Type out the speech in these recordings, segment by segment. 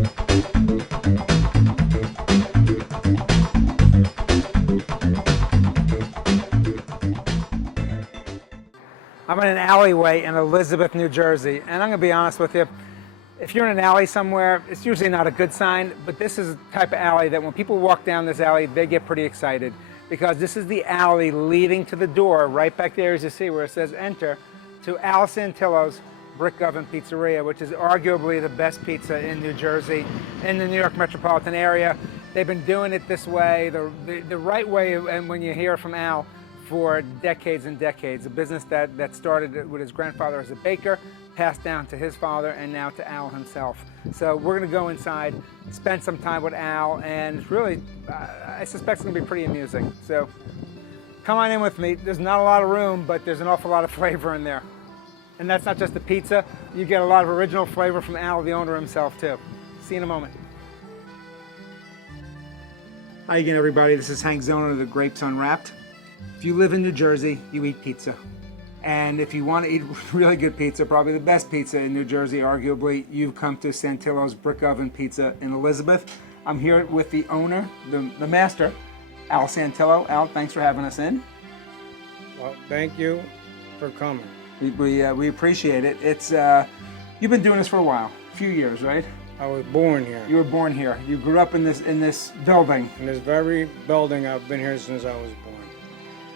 I'm in an alleyway in Elizabeth, New Jersey, and I'm going to be honest with you. If you're in an alley somewhere, it's usually not a good sign, but this is the type of alley that when people walk down this alley, they get pretty excited because this is the alley leading to the door right back there, as you see, where it says enter, to Al Santillo's Brick Oven Pizzeria, which is arguably the best pizza in New Jersey, in the New York metropolitan area. They've been doing it this way, the right way, and when you hear from Al, for decades and decades. A business that started with his grandfather as a baker, passed down to his father, and now to Al himself. So we're going to go inside, spend some time with Al, and it's really, I suspect it's going to be pretty amusing. So come on in with me. There's not a lot of room, but there's an awful lot of flavor in there. And that's not just the pizza. You get a lot of original flavor from Al, the owner himself, too. See you in a moment. Hi again, everybody. This is Hank Zoner of the Grapes Unwrapped. If you live in New Jersey, you eat pizza. And if you want to eat really good pizza, probably the best pizza in New Jersey, arguably, you've come to Santillo's Brick Oven Pizza in Elizabeth. I'm here with the owner, the master, Al Santillo. Al, thanks for having us in. Well, thank you for coming. We appreciate it. It's you've been doing this for a while, a few years, right? I was born here. You were born here. You grew up in this building. In this very building, I've been here since I was born.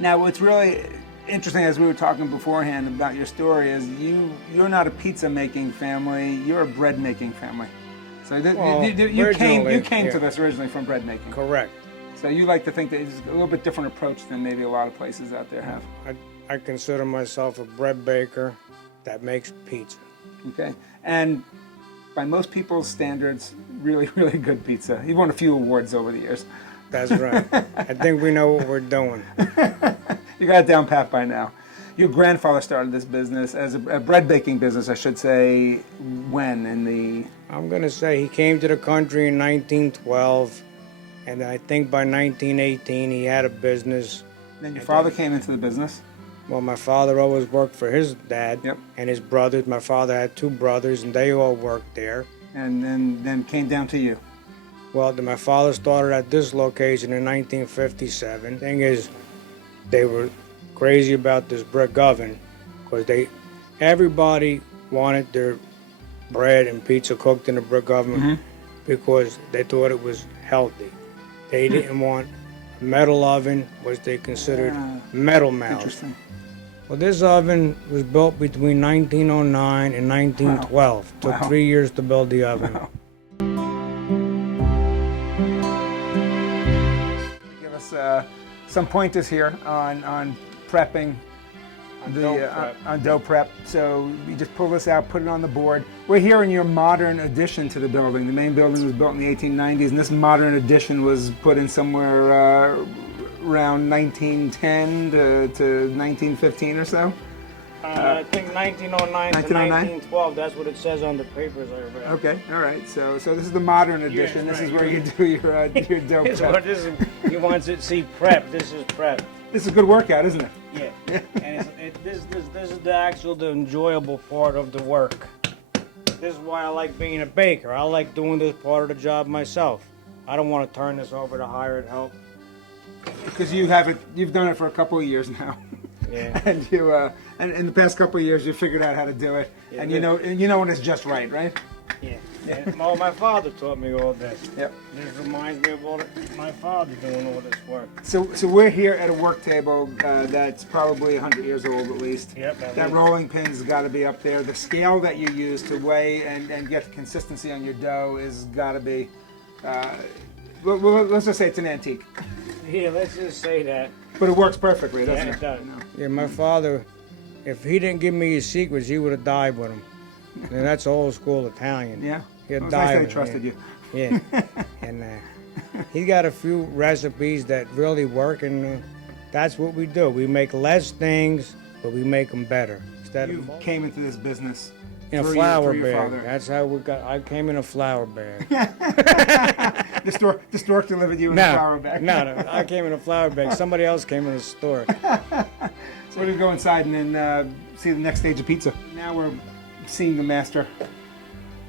Now, what's really interesting, as we were talking beforehand about your story, is you're not a pizza making family. You're a bread making family. So you came to this originally from bread making. Correct. So you like to think that it's a little bit different approach than maybe a lot of places out there have. I consider myself a bread baker that makes pizza. Okay, and by most people's standards, really, really good pizza. You've won a few awards over the years. That's right. I think we know what we're doing. You got it down pat by now. Your grandfather started this business as a bread baking business, I should say, when in the... I'm going to say he came to the country in 1912, and I think by 1918 he had a business. Then your father came into the business? Well, my father always worked for his dad and his brothers. My father had two brothers, and they all worked there. And then came down to you? Well, my father started at this location in 1957. Thing is, they were crazy about this brick oven because everybody wanted their bread and pizza cooked in a brick oven because they thought it was healthy. They didn't want a metal oven, which they considered metal mouth. Interesting. Well, this oven was built between 1909 and 1912. Wow. Took 3 years to build the oven. Wow. Give us some pointers here on prepping, on dough prep. So you just pull this out, put it on the board. We're here in your modern addition to the building. The main building was built in the 1890s, and this modern addition was put in somewhere around 1910 to 1915 or so. I think 1909 to 1912, that's what it says on the papers I read. Okay, all right. So this is the modern edition. This is where you do your dough prep. He wants it to see prep. This is prep. This is a good workout, isn't it? Yeah. And this is the enjoyable part of the work. This is why I like being a baker. I like doing this part of the job myself. I don't want to turn this over to hired help. Because you've done it for a couple of years now. Yeah. And and in the past couple of years, you figured out how to do it, yeah, and you know when it's just right? Yeah. Well, my father taught me all this. Yep. This reminds me of my father doing all this work. So we're here at a work table that's probably 100 years old at least. Yep. That rolling pin's got to be up there. The scale that you use to weigh and get consistency on your dough is got to be. Well, let's just say it's an antique. Yeah, let's just say that. But it works perfectly, doesn't it? Yeah, it does. Yeah, my father, if he didn't give me his secrets, he would have died with them. And that's old school Italian. Yeah. He'd Well, die nice that with he trusted him. you. Yeah. And he got a few recipes that really work, and that's what we do. We make less things, but we make them better. You came into this business in a flour bag. That's how we got. I came in a flour bag. The stork delivered you in a flour bag. No, I came in a flour bag. Somebody else came in a stork. So we're gonna go inside and then see the next stage of pizza. Now we're seeing the master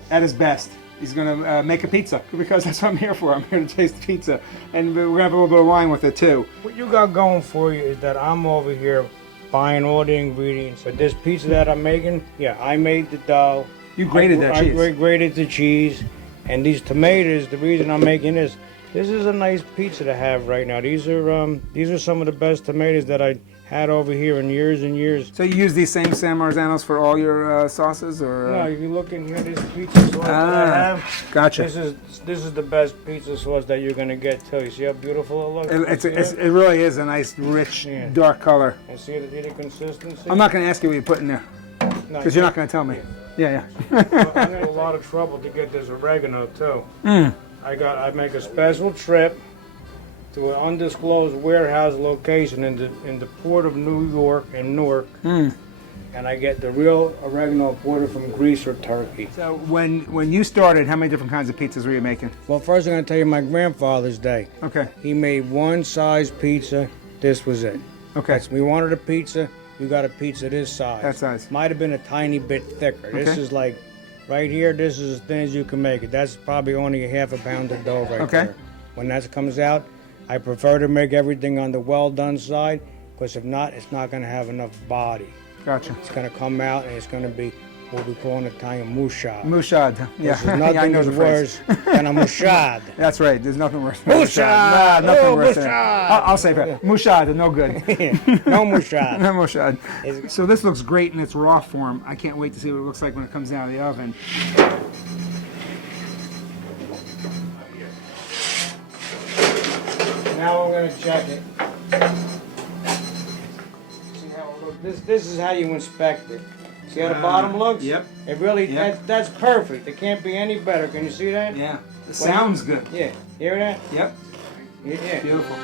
at his best. He's going to make a pizza because that's what I'm here for. I'm here to taste the pizza. And we're going to have a little bit of wine with it too. What you got going for you is that I'm over here buying all the ingredients. So this pizza that I'm making, yeah, I made the dough. You grated that cheese. I grated the cheese. And these tomatoes, the reason I'm making this is a nice pizza to have right now. These are some of the best tomatoes that I had over here in years and years. So you use these same San Marzanos for all your sauces, or? No, if you look in here, this pizza sauce that I have. Gotcha. This is the best pizza sauce that you're gonna get too. You see how beautiful it looks? It really is a nice, rich, dark color. And see the consistency? I'm not going to ask you what you put in there, because you're not going to tell me. Yeah. I had a lot of trouble to get this oregano too. I make a special trip to an undisclosed warehouse location in the port of New York in Newark, and I get the real oregano imported from Greece or Turkey. So when you started, how many different kinds of pizzas were you making? Well, first I'm going to tell you my grandfather's day. Okay. He made one size pizza. This was it. Okay. We wanted a pizza. You got a pizza this size. That size. Might have been a tiny bit thicker. Okay. This is like, right here, this is as thin as you can make it. That's probably only a half a pound of dough right there. When that comes out, I prefer to make everything on the well-done side, because if not, it's not going to have enough body. Gotcha. It's going to come out, and it's going to be what we call in Italian mouchad. Mouchad. Yeah. There's nothing is worse than a mouchad. That's right. There's nothing worse. Mouchad! Nothing worse. Mouchad! I'll say that. Mouchad, no good. No mouchad. No mouchad. So this looks great in its raw form. I can't wait to see what it looks like when it comes out of the oven. Now I'm going to check it. See how it looks? This is how you inspect it. See how the bottom looks? Yep. It really, Yep. that's perfect. It can't be any better. Can you see that? Yeah. It sounds good. Yeah. Hear that? Yep. Yeah. Beautiful.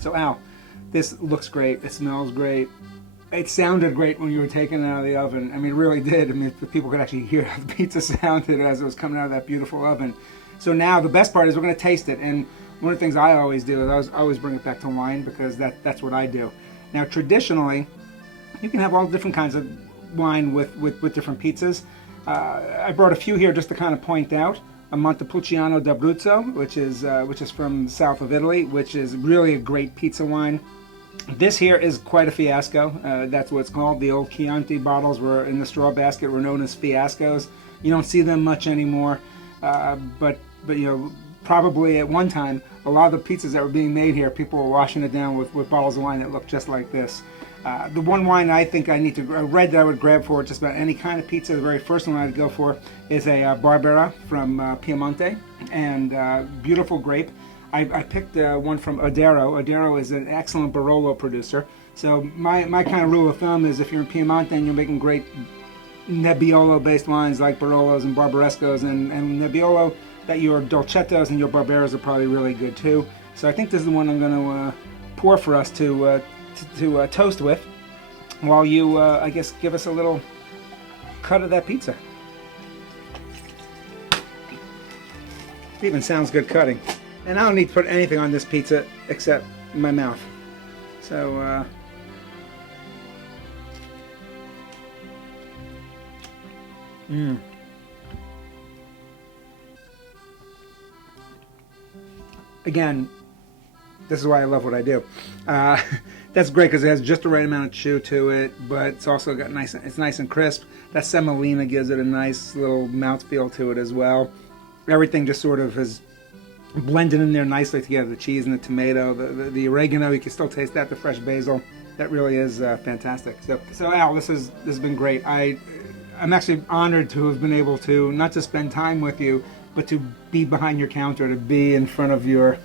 So Al, this looks great. It smells great. It sounded great when you were taking it out of the oven. I mean, it really did. I mean, people could actually hear how the pizza sounded as it was coming out of that beautiful oven. So now the best part is we're going to taste it. And one of the things I always do is I always bring it back to wine, because that's what I do. Now, traditionally, you can have all different kinds of wine with different pizzas. I brought a few here just to kind of point out. A Montepulciano d'Abruzzo, which is from south of Italy, which is really a great pizza wine. This here is quite a fiasco. That's what it's called. The old Chianti bottles were in the straw basket, were known as fiascos. You don't see them much anymore, but you know, probably at one time, a lot of the pizzas that were being made here, people were washing it down with bottles of wine that looked just like this. The one wine I think I need to red that I would grab for just about any kind of pizza, the very first one I'd go for is a Barbera from Piemonte, and beautiful grape. I picked one from Odero. Odero is an excellent Barolo producer. So my kind of rule of thumb is if you're in Piemonte and you're making great Nebbiolo-based wines like Barolos and Barbarescos and Nebbiolo, that your Dolcettos and your Barberas are probably really good too. So I think this is the one I'm going to pour for us to toast with, while you, I guess, give us a little cut of that pizza. It even sounds good cutting. And I don't need to put anything on this pizza except my mouth. So, Again, this is why I love what I do. That's great because it has just the right amount of chew to it, but it's also got it's nice and crisp. That semolina gives it a nice little mouthfeel to it as well. Everything just sort of is blended in there nicely together. The cheese and the tomato, the oregano, you can still taste that, the fresh basil. That really is fantastic. So Al, this has been great. I'm actually honored to have been able to not just spend time with you, but to be behind your counter, to be in front of your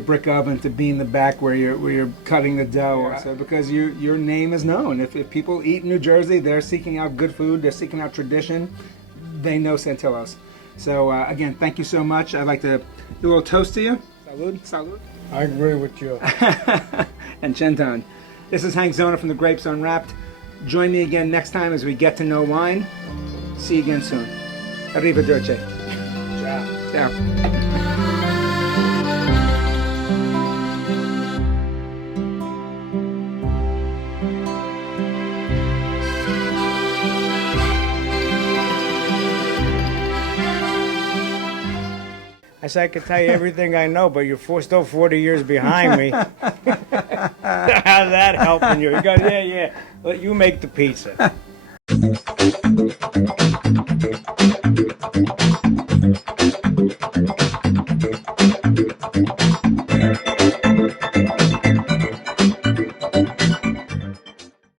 brick oven, to be in the back where you're cutting the dough. Yeah. So because your name is known. If people eat in New Jersey, they're seeking out good food, they're seeking out tradition, they know Santillo's. So again, thank you so much. I'd like to do a little toast to you. Salud. Salud. I agree with you. And Centon. This is Hank Zona from the Grapes Unwrapped. Join me again next time as we get to know wine. See you again soon. Arrivederci. Ciao. Ciao. I said, I could tell you everything I know, but you're still 40 years behind me. How's that helping you? He goes, yeah. Let you make the pizza.